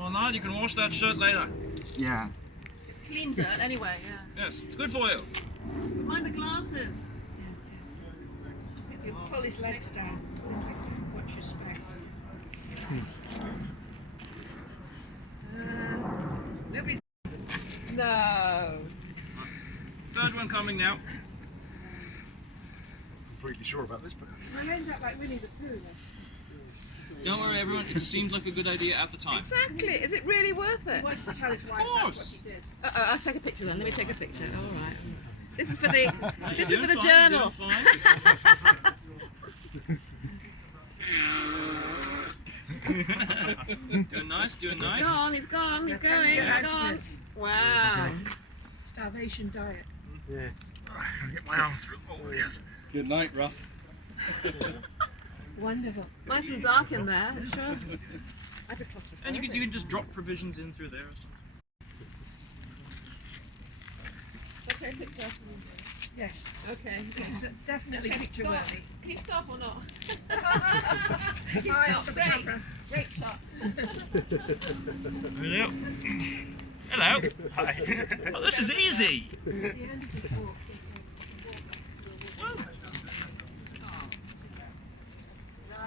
Well, now you can wash that shirt later. Yeah. It's clean dirt anyway, yeah. Yes, it's good for you. But mind the glasses. If you pull his legs down, watch your specs. Nobody's. No. Third one coming now. Completely sure about this, but We'll end up like Winnie the Pooh. This. Don't worry, everyone. It seemed like a good idea at the time. Exactly. Is it really worth it? He wants to tell his wife that's what he did. I'll take a picture then. Let me take a picture. All right. This is for the. This is You're for the fine, journal. you're fine. Doing nice, doing nice. He's gone. He's gone. He's going. He's gone. Wow. Starvation diet. yeah. I can't get my arm through. Oh yes. Good night, Russ. Wonderful. Nice and dark in there. Sure. I'd be claustrophobic. And you can just drop provisions in through there as well. Shall I take a picture? Yes. Okay. This is definitely Okay, picture stop. worthy. Can you stop or not? Smile for the Great. camera. Great shot. Hello. Hello. Hi. Oh, this is easy. The end of this war.